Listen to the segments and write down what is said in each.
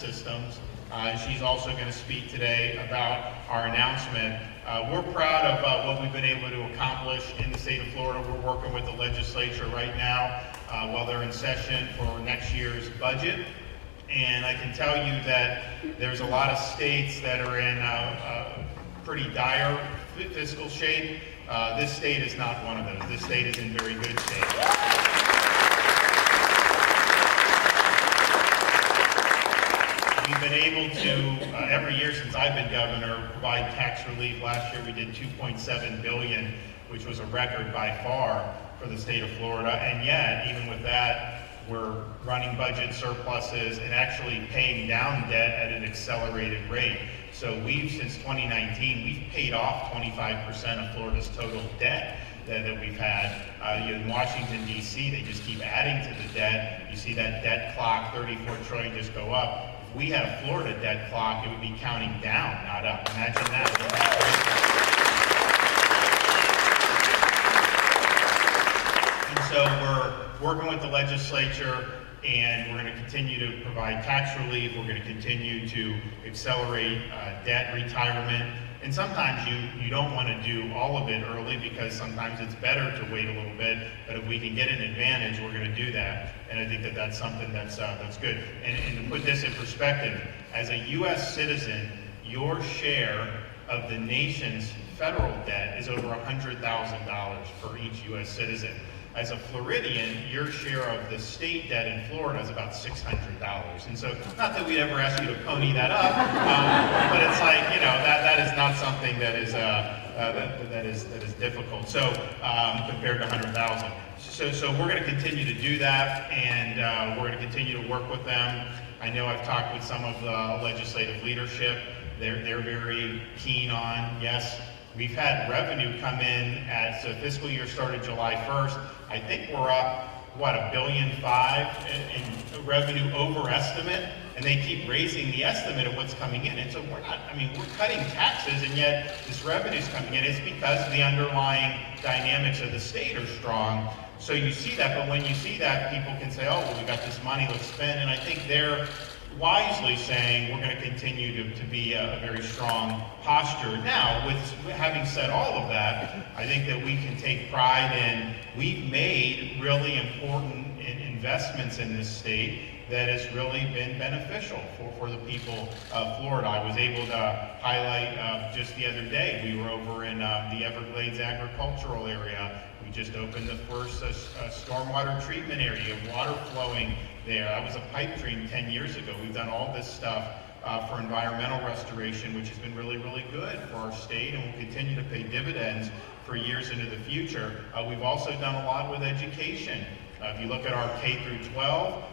systems. She's also going to speak today about our announcement. We're proud of what we've been able to accomplish in the state of Florida. We're working with the legislature right now while they're in session for next year's budget. And I can tell you that there's a lot of states that are in pretty dire fiscal shape. This state is not one of those. This state is in very good shape. We've been able to, every year since I've been governor, provide tax relief. Last year we did $2.7 billion, which was a record by far for the state of Florida. And yet, even with that, we're running budget surpluses and actually paying down debt at an accelerated rate. So since 2019, we've paid off 25% of Florida's total debt that we've had. In Washington, D.C., they just keep adding to the debt. You see that debt clock, 34 trillion, just go up. If we had a Florida debt clock, it would be counting down, not up. Imagine that. And so we're working with the legislature, and we're going to continue to provide tax relief. We're going to continue to accelerate debt retirement. And sometimes you don't want to do all of it early because sometimes it's better to wait a little bit. But if we can get an advantage, we're going to do that. And I think that that's something that's good. And to put this in perspective, as a U.S. citizen, your share of the nation's federal debt is over $100,000 for each U.S. citizen. As a Floridian, your share of the state debt in Florida is about $600. And so, not that we'd ever ask you to pony that up, but it's like, that is not something that is difficult. So, compared to 100,000. So we're going to continue to do that, and we're going to continue to work with them. I know I've talked with some of the legislative leadership. They're very keen on, yes, we've had revenue come in so fiscal year started July 1st. I think we're up, $1.5 billion in revenue over estimate, and they keep raising the estimate of what's coming in. And so we're cutting taxes, and yet this revenue's coming in. It's because the underlying dynamics of the state are strong. So you see that, but when you see that, people can say, oh, well, we got this money, let's spend. And I think they're wisely saying we're going to continue to be a very strong posture. Now, with having said all of that, I think that we can take pride in we've made really important investments in this state that has really been beneficial for the people of Florida. I was able to highlight just the other day, we were over in the Everglades agricultural area. We just opened the first stormwater treatment area, water flowing there. That was a pipe dream 10 years ago. We've done all this stuff for environmental restoration, which has been really, really good for our state, and will continue to pay dividends for years into the future. We've also done a lot with education. If you look at our K through 12,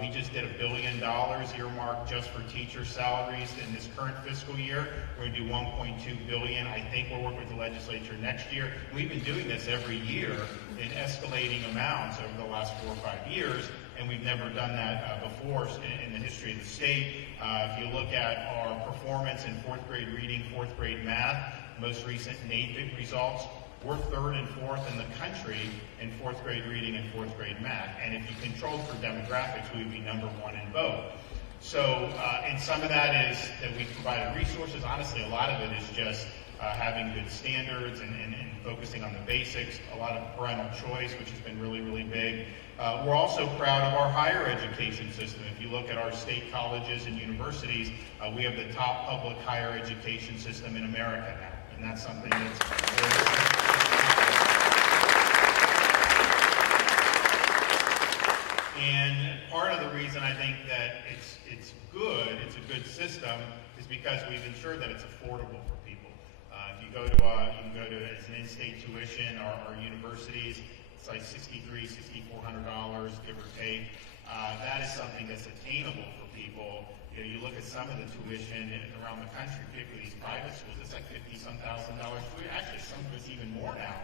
we just did $1 billion earmarked just for teacher salaries in this current fiscal year. We're going to do $1.2 billion. I think we'll work with the legislature next year. We've been doing this every year in escalating amounts over the last 4 or 5 years, and we've never done that before in the history of the state. If you look at our performance in 4th grade reading, 4th grade math, most recent NAEPIC results, we're 3rd and 4th in the country in 4th grade reading and 4th grade math. And if you controlled for demographics, we would be number 1 in both. So, and some of that is that we provided resources. Honestly, a lot of it is just having good standards and focusing on the basics, a lot of parental choice, which has been really, really big. We're also proud of our higher education system. If you look at our state colleges and universities, we have the top public higher education system in America now. And that's something that's And part of the reason I think that it's a good system, is because we've ensured that it's affordable for people. If you go to, you can go to as an in-state tuition, our universities, it's like $6,300, $6,400, give or take. That is something that's attainable for people. You look at some of the tuition around the country, particularly these private schools, it's like $50-some thousand. Actually, some of it's even more now.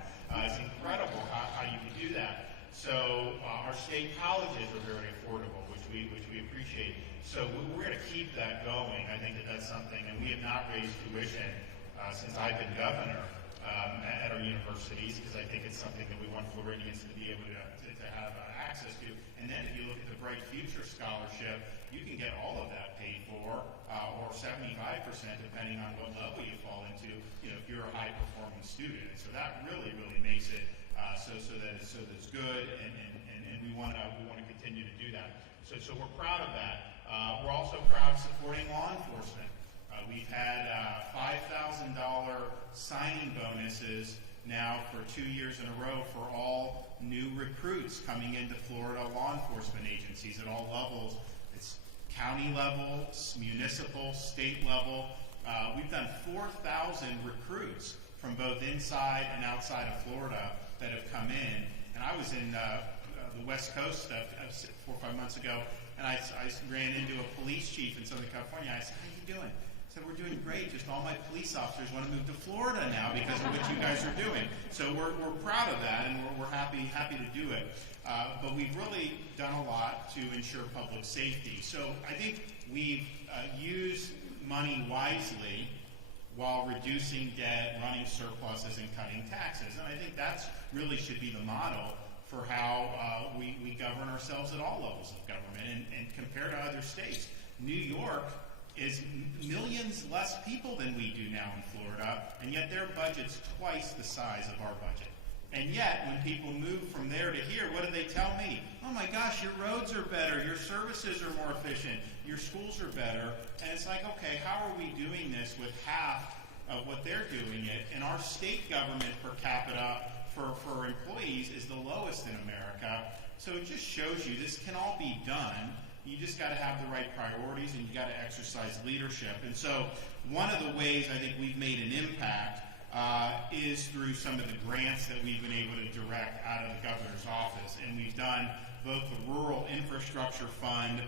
It's incredible how you can do that. So our state colleges are very affordable, which we appreciate. So we're going to keep that going. I think that's something, and we have not raised tuition since I've been governor at our universities, because I think it's something that we want Floridians to be able to have access to. And then if you look at the Bright Future Scholarship, you can get all of that paid for 75%, depending on what level you fall into, if you're a high-performing student. So that really makes it so that it's good, and we want to continue to do that. So we're proud of that. We're also proud of supporting law enforcement. We've had $5,000 signing bonuses now for 2 years in a row for all new recruits coming into Florida law enforcement agencies at all levels. It's county level, municipal, state level. We've done 4,000 recruits from both inside and outside of Florida that have come in. And I was in the West Coast 4 or 5 months ago, and I ran into a police chief in Southern California. I said, "How you doing?" He said, "We're doing great. Just all my police officers want to move to Florida now because of what you guys are doing." So we're proud of that, and we're happy to do it. But we've really done a lot to ensure public safety. So I think we've used money wisely while reducing debt, running surpluses, and cutting taxes. And I think that's really should be the model for how we govern ourselves at all levels of government. And compared to other states, New York is millions less people than we do now in Florida, and yet their budget's twice the size of our budget. And yet, when people move from there to here, what do they tell me? "Oh my gosh, your roads are better, your services are more efficient, your schools are better." And it's like, okay, how are we doing this with half of what they're doing it? And our state government per capita for employees is the lowest in America. So it just shows you this can all be done. You just got to have the right priorities, and you got to exercise leadership. And so one of the ways I think we've made an impact is through some of the grants that we've been able to direct out of the governor's office. And we've done both the Rural Infrastructure Fund,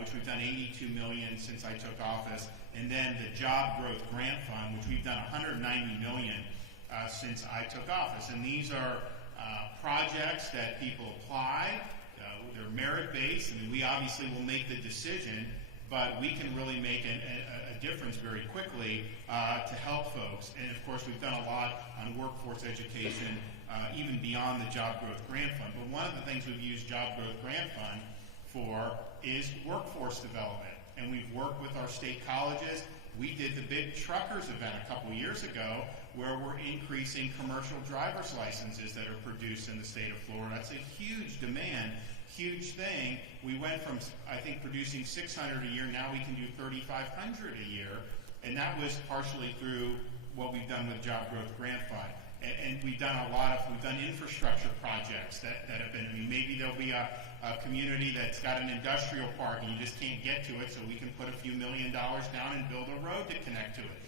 which we've done $82 million since I took office, and then the Job Growth Grant Fund, which we've done $190 million since I took office. And these are projects that people apply. They're merit-based. I mean, we obviously will make the decision, but we can really make a difference very quickly to help folks. And of course, we've done a lot on workforce education, even beyond the Job Growth Grant Fund. But one of the things we've used Job Growth Grant Fund for is workforce development. And we've worked with our state colleges. We did the big truckers event a couple years ago where we're increasing commercial driver's licenses that are produced in the state of Florida. That's a huge demand, huge thing. We went from, I think, producing 600 a year, now we can do 3,500 a year, and that was partially through what we've done with Job Growth Grant Fund. And we've done we've done infrastructure projects that have been, I mean, maybe there'll be a community that's got an industrial park and you just can't get to it, so we can put a few $1 million down and build a road to connect to it.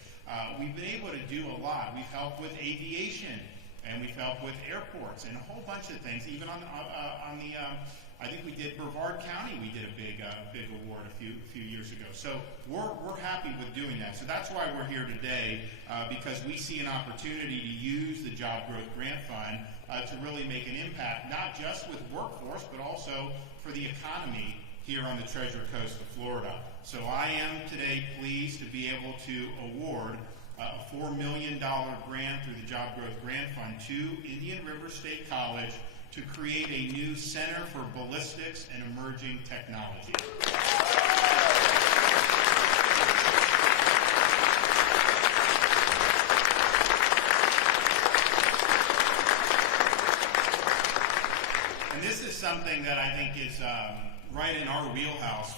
We've been able to do a lot. We've helped with aviation, and we've helped with airports, and a whole bunch of things. Even on the I think we did Brevard County. We did a big award a few years ago. So we're happy with doing that. So that's why we're here today, because we see an opportunity to use the Job Growth Grant Fund to really make an impact, not just with workforce, but also for the economy here on the Treasure Coast of Florida. So I am today pleased to be able to award a $4 million grant through the Job Growth Grant Fund to Indian River State College to create a new Center for Ballistics and Emerging Technology. And this is something that I think is right in our wheelhouse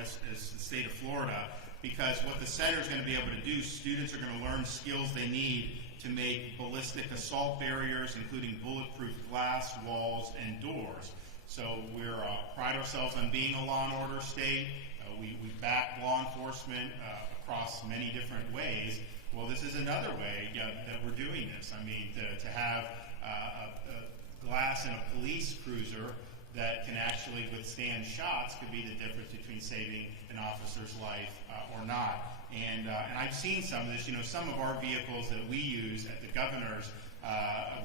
as the state of Florida, because what the center is going to be able to do, students are going to learn skills they need to make ballistic assault barriers, including bulletproof glass, walls, and doors. So we pride ourselves on being a law and order state. We back law enforcement across many different ways. Well, this is another way that we're doing this. I mean, to have a glass in a police cruiser that can actually withstand shots could be the difference between saving an officer's life or not. And I've seen some of this. You know, some of our vehicles that we use at the governor's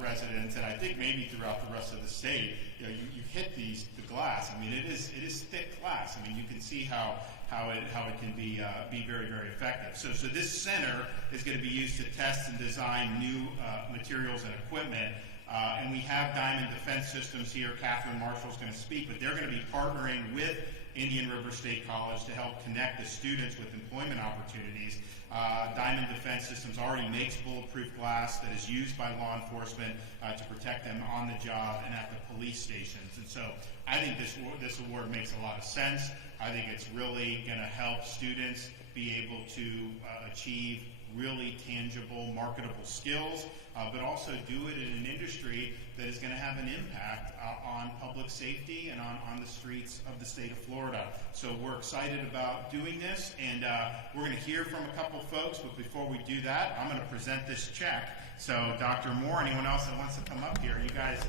residence, and I think maybe throughout the rest of the state, you know, you hit the glass. I mean, it is thick glass. I mean, you can see how it can be very, very effective. So this center is going to be used to test and design new materials and equipment. And we have Diamond Defense Systems here. Catherine Marshall is going to speak, but they're going to be partnering with Indian River State College to help connect the students with employment opportunities. Diamond Defense Systems already makes bulletproof glass that is used by law enforcement to protect them on the job and at the police stations. And so I think this award makes a lot of sense. I think it's really going to help students be able to achieve really tangible, marketable skills, but also do it in an industry that is going to have an impact on public safety and on the streets of the state of Florida. So we're excited about doing this, and we're going to hear from a couple folks, but before we do that, I'm going to present this check. So Dr. Moore, anyone else that wants to come up here, you guys...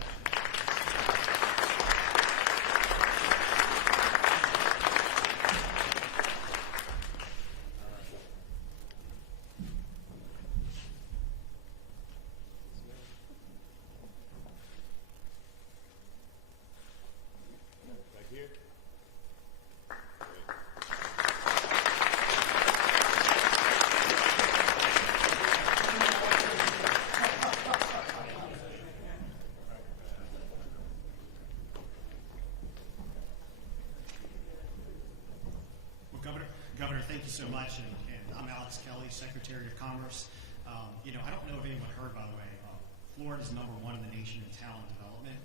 Governor, thank you so much, and I'm Alex Kelly, Secretary of Commerce. I don't know if anyone heard, by the way, Florida's #1 in the nation in talent development.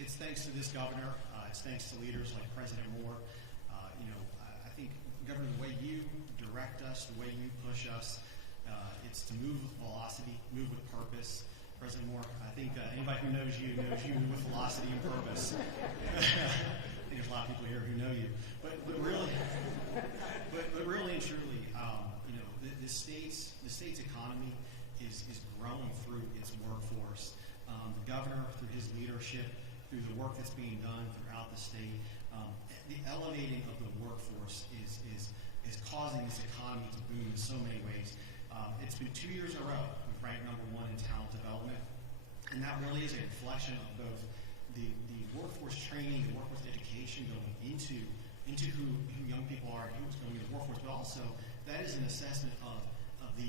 It's thanks to this governor. It's thanks to leaders like President Moore. I think, Governor, the way you direct us, the way you push us, it's to move with velocity, move with purpose. President Moore, I think anybody who knows you with velocity and purpose. I think there's a lot of people here who know you, but really and truly, the state's economy is growing through its workforce. The governor, through his leadership, through the work that's being done throughout the state, the elevating of the workforce is causing this economy to boom in so many ways. It's been 2 years in a row we've ranked #1 in talent development, and that really is a reflection of both the workforce training, the workforce education going into who young people are and who's going into the workforce, but also that is an assessment of the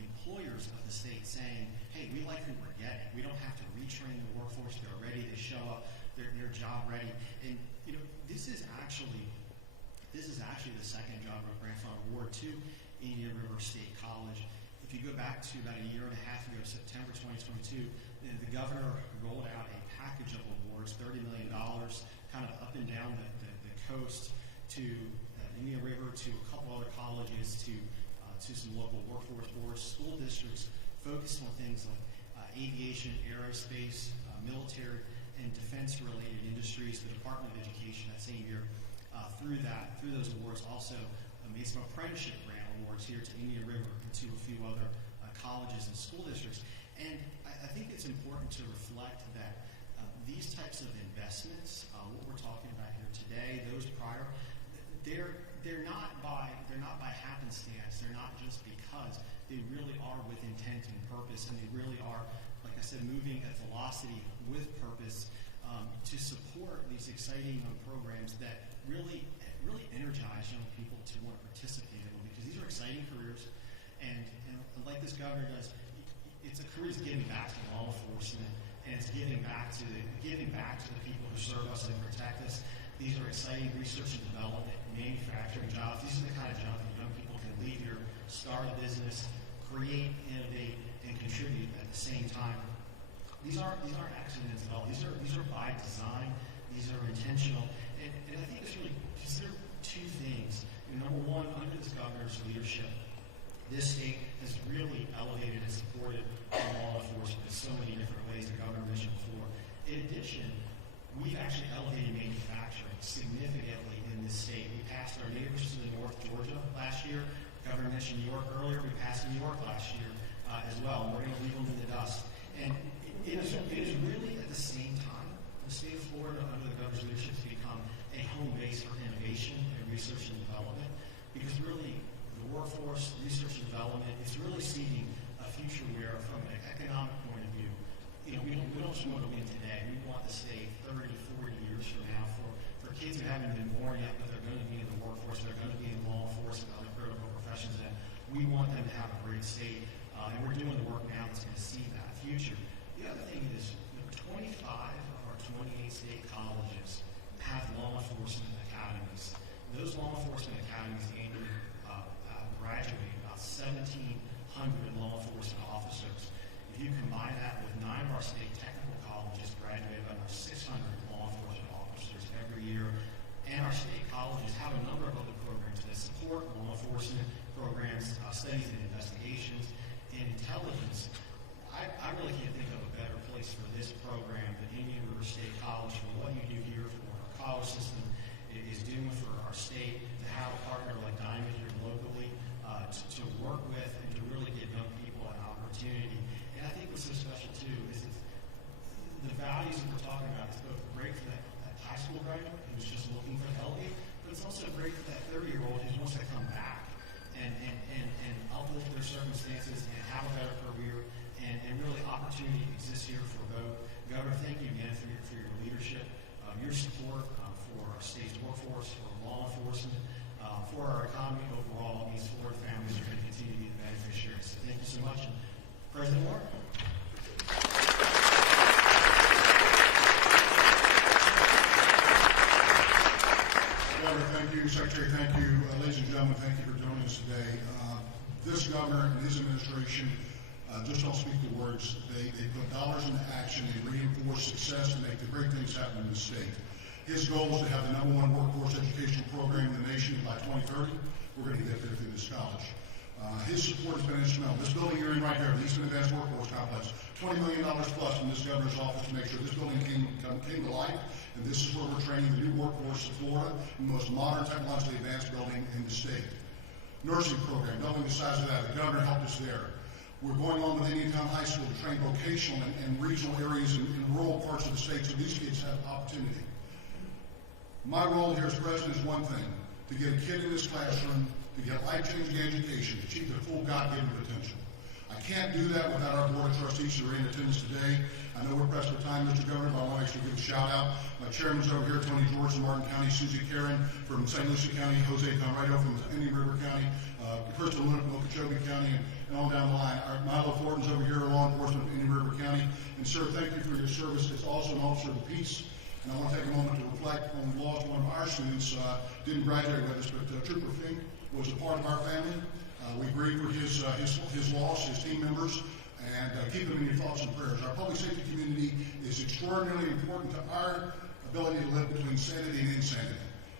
employers of the state saying, hey, we like who we're getting. We don't have to retrain the workforce. They're ready. They show up. They're job ready. And this is actually the second job grandfather award to Indian River State College. If you go back to about a year and a half ago, September 2022, the governor rolled out a package of awards, $30 million, kind of up and down the coast to Indian River, to a couple other colleges, to some local workforce boards, school districts, focused on things like aviation, aerospace, military, and defense-related industries. The Department of Education that same year, through those awards, also made some apprenticeship grant awards here to Indian River and to a few other colleges and school districts. And I think it's important to reflect that these types of investments, what we're talking about here today, those prior, they're not by happenstance. They're not just because. They really are with intent and purpose, and they really are, like I said, moving at velocity with purpose to support these exciting programs that really energize young people to want to participate in them, because these are exciting careers, and like this governor does, it's a career that's giving back to law enforcement, and it's giving back to the people who serve us and protect us. These are exciting research and development, manufacturing jobs. These are the kind of jobs that young people can leave here, start a business, create, innovate, and contribute at the same time. These aren't accidents at all. These are by design. These are intentional. And I think it's really consider two things. Number one, under this governor's leadership, this state has really elevated and supported law enforcement in so many different ways the governor mentioned before. In addition, we've actually elevated manufacturing significantly in this state. We passed our neighbors to the north, Georgia, last year. The governor mentioned New York earlier. We passed New York last year as well. And we're going to leave them in the dust. And it is really at the same time, the state of Florida, under the governor's leadership, has become a home base for innovation and research and development, because really the workforce, research and development, it's really seeing a future where, from an economic point of view, we don't just want to win today. We want to stay 30, 40 years from now for kids who haven't been born yet, but they're going to be in the workforce, they're going to be in law enforcement, other critical professions, and we want them to have a great state, and we're doing the work now that's going to see that future. The The other thing is, 25 of our 28 state colleges have law enforcement academies. Those law enforcement academies annually graduate about 1,700 law enforcement officers. If you combine that with 9 of our state technical colleges graduate about 600 law enforcement officers every year, and our state colleges have a number of other programs that support law enforcement programs, studies and investigations, and intelligence. I really can't think of a better place for this program than Indian River State College for what you do here, for what our college system is doing for our state, to have a partner like Diamond here locally, to work with and to really give young people an opportunity. And I think what's so special too is the values that we're talking about. It's both great for that high school graduate who's just looking for help, but it's also great for that 30-year-old who wants to come back and uplift their circumstances and have a better career, and really opportunity exists here for both. Governor, thank you again for your leadership, your support for our state's workforce, for law enforcement, for our economy overall. These Florida families are going to continue to be the beneficiaries. So thank you so much. And President Moore. Governor, thank you. Secretary, thank you. Ladies and gentlemen, thank you for joining us today. This governor and his administration just don't speak the words. They put dollars into action. They reinforce success and make the great things happen in the state. His goal is to have the #1 workforce educational program in the nation by 2030. We're going to get there through this college. His support has been instrumental. This building you're in right here, the Eastern Advanced Workforce Complex, $20 million plus from this governor's office to make sure this building came to life. And this is where we're training the new workforce of Florida, the most modern, technologically advanced building in the state. Nursing program, doubling the size of that. The governor helped us there. We're going on with Indiantown High School to train vocational and regional areas in rural parts of the state so these kids have opportunity. My role here as president is one thing, to get a kid in this classroom, to get life-changing education, to achieve their full God-given potential. I can't do that without our board of trustees who are in attendance today. I know we're pressed for time, Mr. Governor, but I want to actually give a shout out. My chairman's over here, Tony George from Martin County, Susie Karen from St. Lucie County, Jose Conrado from Indian River County, Crystal Luna from Okeechobee County, and on down the line. Milo Thornton's over here, law enforcement from Indian River County. And sir, thank you for your service. It's also an officer of the peace. And I want to take a moment to reflect on the loss of one of our students, didn't graduate with us, but Trooper Fink was a part of our family. We grieve for his loss, his team members, and keep them in your thoughts and prayers. Our public safety community is extraordinarily important to our ability to live between sanity and insanity.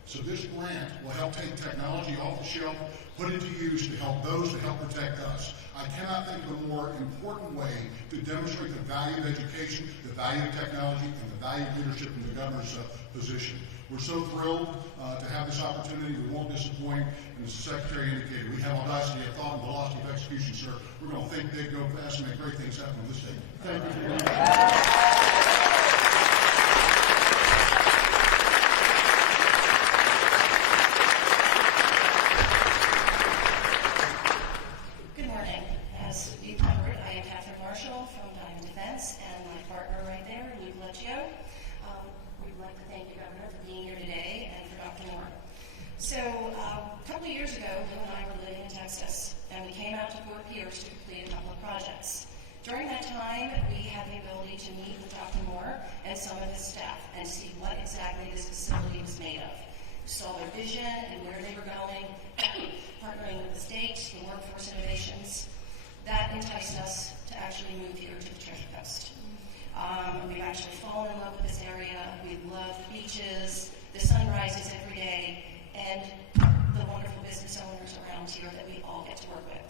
So this grant will help take technology off the shelf, put it to use to help those to help protect us. I cannot think of a more important way to demonstrate the value of education, the value of technology, and the value of leadership in the governor's position. We're so thrilled to have this opportunity. We won't disappoint. And as the Secretary indicated, we have audacity of thought and velocity of execution, sir. We're going to think big, go fast, and make great things happen in this state. Thank you for your Good morning. As you've heard, I am Catherine Marshall from Diamond Defense, and my partner right there, Luke Lecchio. We'd like to thank the Governor for being here today and for Dr. Moore. So, a couple of years ago, Bill and I were living in Texas, and we came out to Fort Pierce to complete a couple of projects. During that time, we had the ability to meet with Dr. Moore and some of his staff and see what exactly this facility was made of. We saw their vision and where they were going, partnering with the state, the workforce innovations. That enticed us to actually move here to the Treasure Coast. We've actually fallen in love with this area. We love the beaches, the sunrises every day, and the wonderful business owners around here that we all get to work with.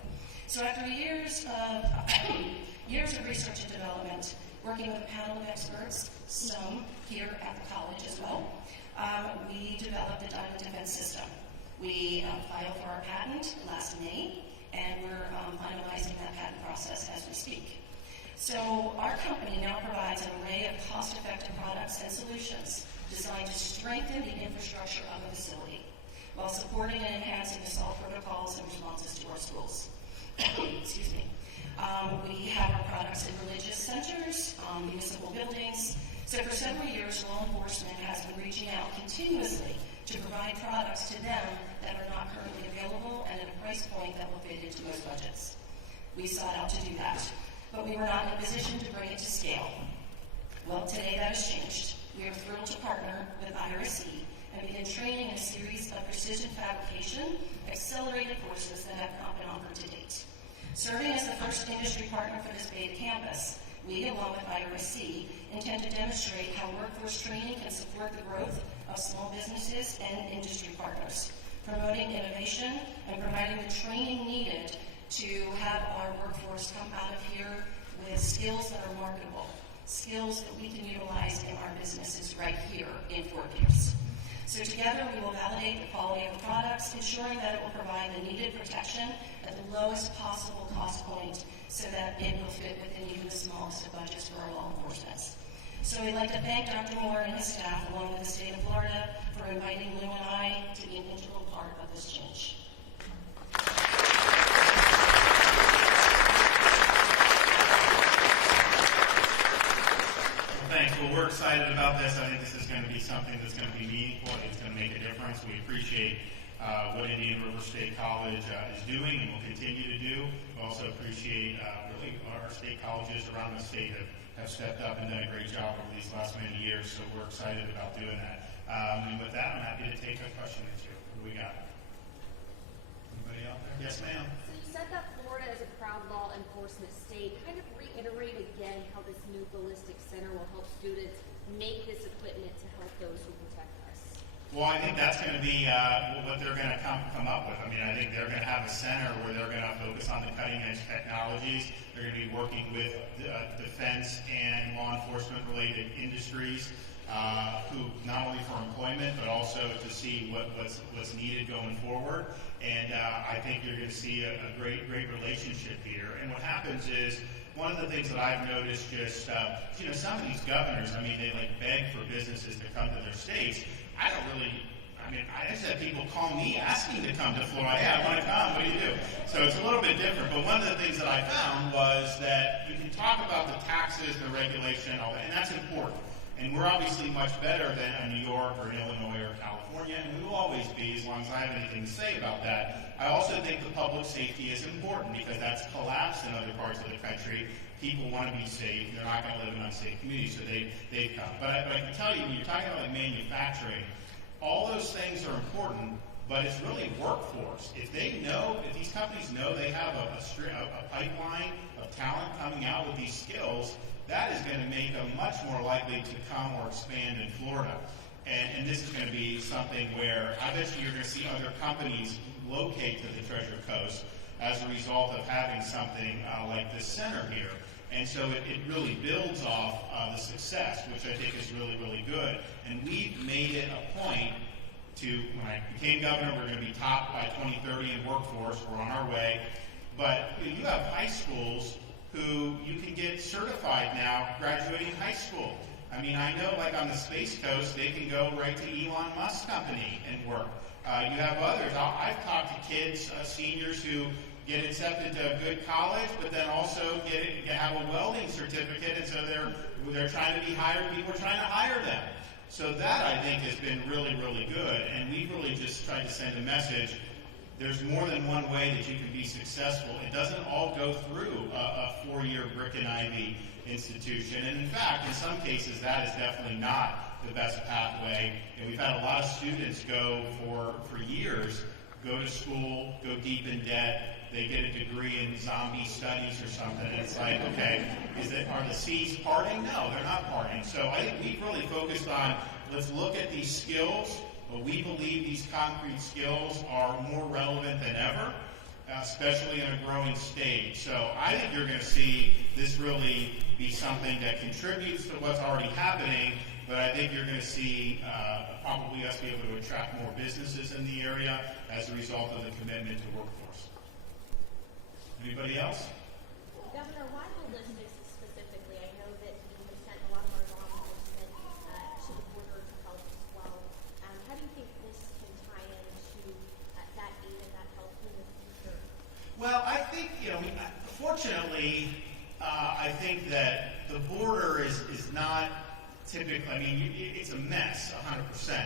So after years of research and development, working with a panel of experts, some here at the college as well, we developed the Diamond Defense System. We filed for our patent last May, and we're finalizing that patent process as we speak. So our company now provides an array of cost-effective products and solutions designed to strengthen the infrastructure of the facility while supporting and enhancing assault protocols and responses to our schools. Excuse me. We have our products in religious centers, municipal buildings. So for several years, law enforcement has been reaching out continuously to provide products to them that are not currently available and at a price point that will fit into most budgets. We sought out to do that. but we were not in a position to bring it to scale. Well, today that has changed. We are thrilled to partner with IRC and begin training in a series of precision fabrication accelerated courses that have not been offered to date. Serving as the first industry partner for this beta campus, we, along with IRC, intend to demonstrate how workforce training can support the growth of small businesses and industry partners, promoting innovation and providing the training needed to have our workforce come out of here with skills that are marketable, skills that we can utilize in our businesses right here in Fort Pierce. So together we will validate the quality of the products, ensuring that it will provide the needed protection at the lowest possible cost point so that it will fit within even the smallest of budgets for our law enforcement. So we'd like to thank Dr. Moore and his staff, along with the state of Florida, for inviting Lou and I to be an integral part of this change. Thanks. Well, we're excited about this. I think this is going to be something that's going to be meaningful. I think it's going to make a difference. We appreciate what Indian River State College is doing and will continue to do. We also appreciate really our state colleges around the state have stepped up and done a great job over these last many years. So we're excited about doing that. And with that, I'm happy to take a question or two. What do we got? Anybody out there? Yes, ma'am. So you said that Florida is a proud law enforcement state. Kind of reiterate again how this new ballistics center will help students make this equipment to help those who protect us. Well, I think that's going to be what they're going to come up with. I mean, I think they're going to have a center where they're going to focus on the cutting-edge technologies. They're going to be working with defense and law enforcement-related industries who not only for employment, but also to see what's needed going forward. And I think you're going to see a great relationship here. And what happens is, one of the things that I've noticed just, some of these governors, I mean, they like beg for businesses to come to their states. I just had people call me asking to come to Florida. Hey, I want to come. What do you do? So it's a little bit different. But one of the things that I found was that you can talk about the taxes, the regulation, all that, and that's important. And we're obviously much better than a New York or an Illinois or California, and we will always be as long as I have anything to say about that. I also think the public safety is important because that's collapsed in other parts of the country. People want to be safe. They're not going to live in unsafe communities, so they've come. But I can tell you, when you're talking about like manufacturing, all those things are important, but it's really workforce. If these companies know they have a pipeline of talent coming out with these skills, that is going to make them much more likely to come or expand in Florida. And this is going to be something where I bet you're going to see other companies locate to the Treasure Coast as a result of having something like this center here. And so it really builds off the success, which I think is really, really good. And we've made it a point to, when I became governor, we're going to be top by 2030 in workforce. We're on our way. But you have high schools who you can get certified now graduating high school. I mean, I know like on the Space Coast, they can go right to Elon Musk's company and work. You have others. I've talked to kids, seniors who get accepted to a good college, but then also have a welding certificate, and so they're trying to be hired. People are trying to hire them. So that, I think, has been really, really good, and we've really just tried to send a message. There's more than one way that you can be successful. It doesn't all go through a 4-year brick and ivy institution. And in fact, in some cases, that is definitely not the best pathway. And we've had a lot of students go for years, go to school, go deep in debt. They get a degree in zombie studies or something. And it's like, okay, are the seas parting? No, they're not parting. So I think we've really focused on, let's look at these skills. But we believe these concrete skills are more relevant than ever, especially in a growing state. So I think you're going to see this really be something that contributes to what's already happening, but I think you're going to see probably us be able to attract more businesses in the area as a result of the commitment to workforce. Anybody else? Governor, why ballistics specifically? I know that you have sent a lot of our law enforcement to the border to help as well. How do you think this can tie into that aid and that help in the future? Well, I think, fortunately, I think that the border is not typically, I mean, it's a mess, 100%.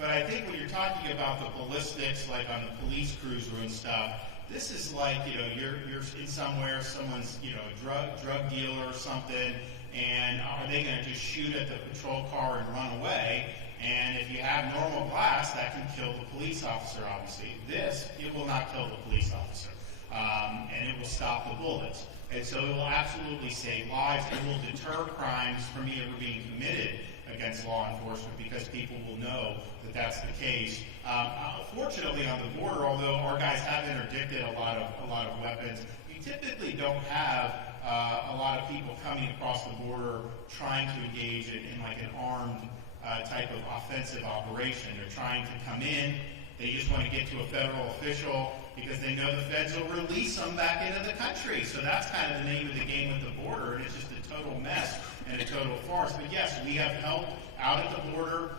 But I think when you're talking about the ballistics, like on the police cruiser and stuff, This is like, you're in somewhere, someone's, a drug dealer or something, and are they going to just shoot at the patrol car and run away? And if you have normal glass, that can kill the police officer, obviously. This, it will not kill the police officer. And it will stop the bullets. And so it will absolutely save lives. It will deter crimes from ever being committed against law enforcement because people will know that that's the case. Fortunately, on the border, although our guys have interdicted a lot of weapons, we typically don't have a lot of people coming across the border trying to engage in like an armed type of offensive operation. They're trying to come in. They just want to get to a federal official because they know the feds will release them back into the country. So that's kind of the name of the game with the border, and it's just a total mess and a total farce. But yes, we have help out at the border.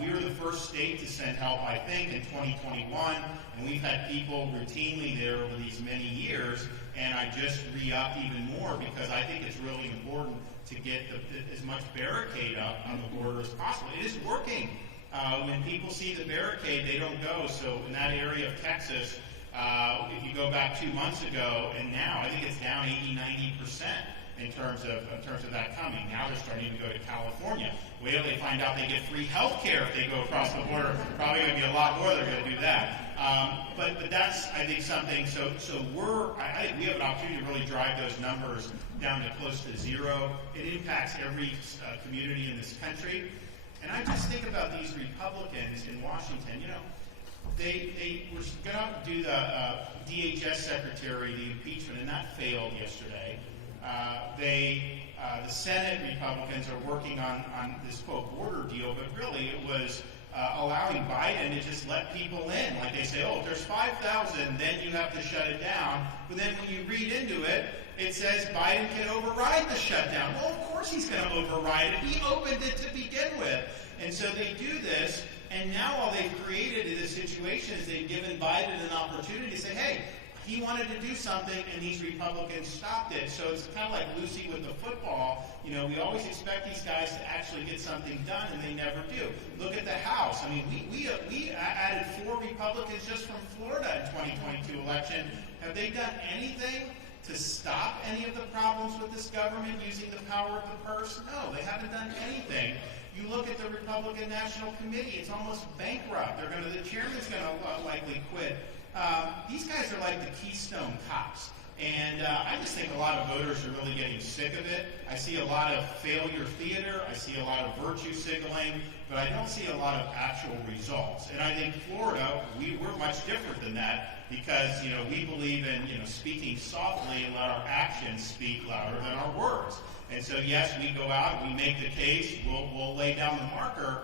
We were the first state to send help, I think, in 2021, and we've had people routinely there over these many years, and I just re-upped even more because I think it's really important to get as much barricade up on the border as possible. It is working. When people see the barricade, they don't go. So in that area of Texas, if you go back 2 months ago and now, I think it's down 80-90% in terms of that coming. Now they're starting to go to California. Wait till they find out they get free health care if they go across the border. Probably going to be a lot more they're going to do that. But that's, I think, something. So I think we have an opportunity to really drive those numbers down to close to zero. It impacts every community in this country. And I just think about these Republicans in Washington. They were going to do the DHS secretary, the impeachment, and that failed yesterday. The Senate Republicans are working on this, quote, border deal, but really it was allowing Biden to just let people in. Like they say, if there's 5,000, then you have to shut it down. But then when you read into it, it says Biden can override the shutdown. Well, of course he's going to override it. He opened it to begin with. And so they do this, and now all they've created in this situation is they've given Biden an opportunity to say, hey, he wanted to do something, and these Republicans stopped it. So it's kind of like Lucy with the football. We always expect these guys to actually get something done, and they never do. Look at the House. I mean, we added 4 Republicans just from Florida in 2022 election. Have they done anything to stop any of the problems with this government using the power of the purse? No, they haven't done anything. You look at the Republican National Committee; it's almost bankrupt. The chairman's going to likely quit. These guys are like the Keystone Cops. And I just think a lot of voters are really getting sick of it. I see a lot of failure theater. I see a lot of virtue signaling. But I don't see a lot of actual results. And I think Florida, we're much different than that because, we believe in, speaking softly and let our actions speak louder than our words. And so, yes, we go out, we make the case, we'll lay down the marker,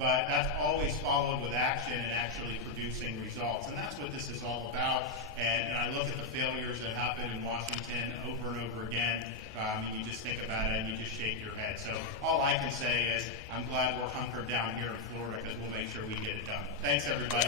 but that's always followed with action and actually producing results. And that's what this is all about. And I look at the failures that happen in Washington over and over again, and you just think about it and you just shake your head. So all I can say is I'm glad we're hunkered down here in Florida because we'll make sure we get it done. Thanks, everybody.